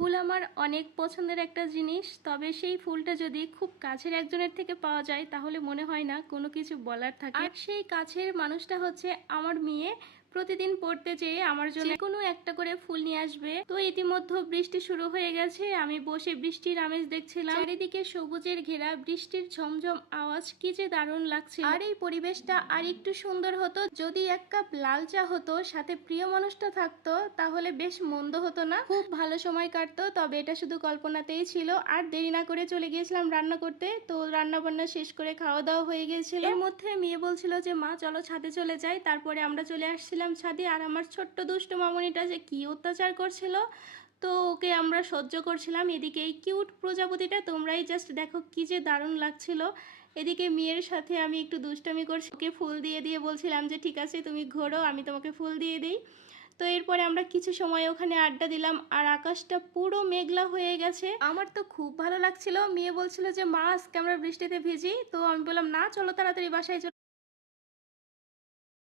ফুল আমার অনেক পছন্দের একটা জিনিস, তবে সেই ফুলটা যদি খুব কাছের একজনের থেকে পাওয়া যায় তাহলে মনে হয় না কোনো কিছু বলার থাকে। আর সেই কাছের মানুষটা হচ্ছে আমার মেয়ে। প্রতিদিন পড়তে যেয়ে আমার জন্য কোনো একটা করে ফুল নিয়ে আসবে। তো ইতিমধ্যে বৃষ্টি শুরু হয়ে গেছে, আমি বসে বৃষ্টির আমেজ দেখছিলাম। চারিদিকে সবুজের ঘেরা, বৃষ্টির ঝমঝম আওয়াজ, কি যে দারুণ লাগছে। আর এই পরিবেশটা আর একটু সুন্দর হতো যদি এক কাপ লাল চা হতো, সাথে প্রিয় মানুষটা থাকতো, তাহলে বেশ মন্দ হতো না, খুব ভালো সময় কাটতো। তবে এটা শুধু কল্পনাতেই ছিল। আর দেরি না করে চলে গিয়েছিলাম রান্না করতে। তো রান্না বান্না শেষ করে খাওয়া দাওয়া হয়ে গিয়েছিল। এর মধ্যে মেয়ে বলছিল যে মা চলো ছাদে চলে যাই। তারপরে আমরা চলে আসছিলাম ছাদে। আর আমার ছোট্ট দুষ্ট মামনিটা যে কি অত্যাচার করছিল, তো ওকে আমরা সহ্য করছিলাম। এদিকে এই কিউট প্রজাপতিটা তোমরাই জাস্ট দেখো কি যে দারুণ লাগছিল। এদিকে মেয়ের সাথে আমি একটু দুষ্টামি করছি, ওকে ফুল দিয়ে দিয়ে বলছিলাম যে ঠিক আছে তুমি ঘোরো, আমি তোমাকে ফুল দিয়ে দিই। তো এরপরে আমরা কিছু সময় ওখানে আড্ডা দিলাম। আর আকাশটা পুরো মেঘলা হয়ে গেছে, আমার তো খুব ভালো লাগছিল। মেয়ে বলছিল যে মা আজকে আমরা বৃষ্টিতে ভিজি। তো আমি বললাম না, চলো তাড়াতাড়ি বাসায় চলো।